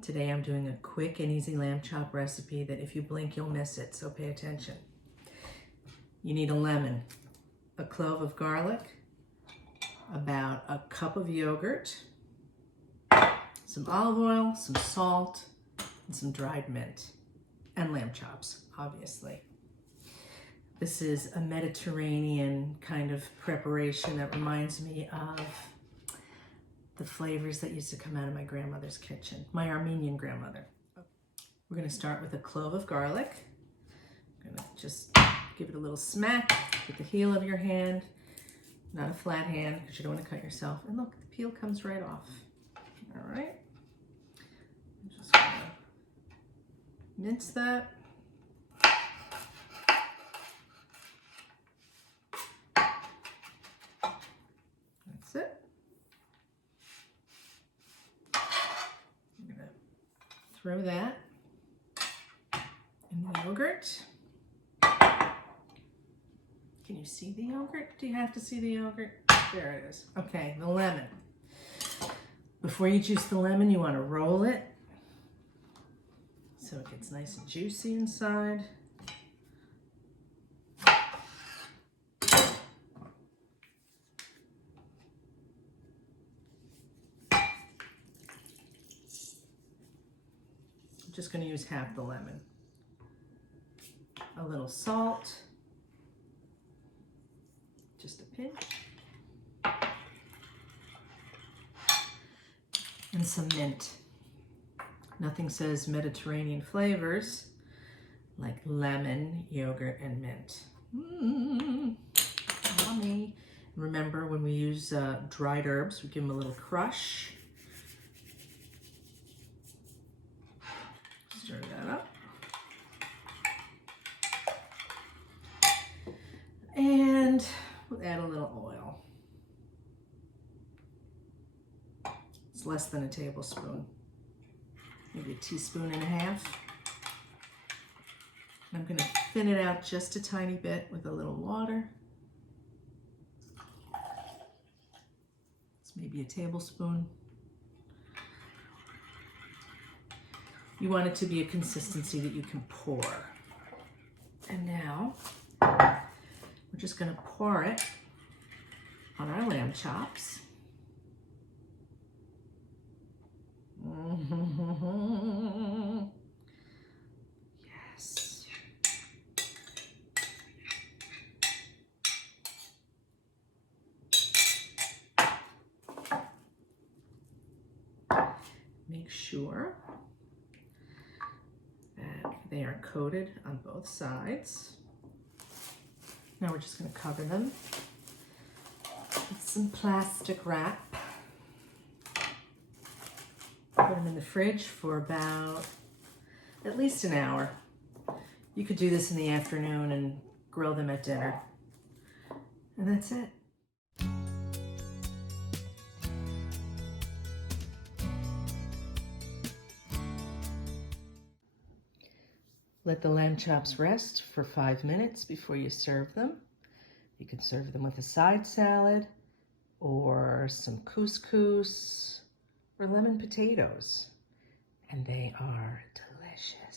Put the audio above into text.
Today I'm doing a quick and easy lamb chop recipe that if you blink you'll miss it, so pay attention. You need a lemon, a clove of garlic, about a cup of yogurt, some olive oil, some salt, and some dried mint, and lamb chops, obviously. This is a Mediterranean kind of preparation that reminds me of the flavors that used to come out of my grandmother's kitchen, my Armenian grandmother. We're gonna start with a clove of garlic. I'm gonna just give it a little smack with the heel of your hand, not a flat hand because you don't want to cut yourself. And look, the peel comes right off. All right. I'm just gonna mince that. That's it. I'm gonna throw that in the yogurt. Can you see the yogurt? Do you have to see the yogurt? There it is. Okay, the lemon. Before you juice the lemon, you want to roll it so it gets nice and juicy inside. I'm just going to use half the lemon. A little salt. Just a pinch. And some mint. Nothing says Mediterranean flavors like lemon, yogurt, and mint. Yummy. Remember, when we use dried herbs, we give them a little crush. Stir that up. And we'll add a little oil. It's less than a tablespoon, maybe a teaspoon and a half. I'm going to thin it out just a tiny bit with a little water. It's maybe a tablespoon. You want it to be a consistency that you can pour. And now we're just going to pour it on our lamb chops. Yes. Make sure that they are coated on both sides. Now we're just going to cover them with some plastic wrap. Put them in the fridge for about at least an hour. You could do this in the afternoon and grill them at dinner. And that's it. Let the lamb chops rest for 5 minutes before you serve them. You can serve them with a side salad or some couscous or lemon potatoes, and they are delicious.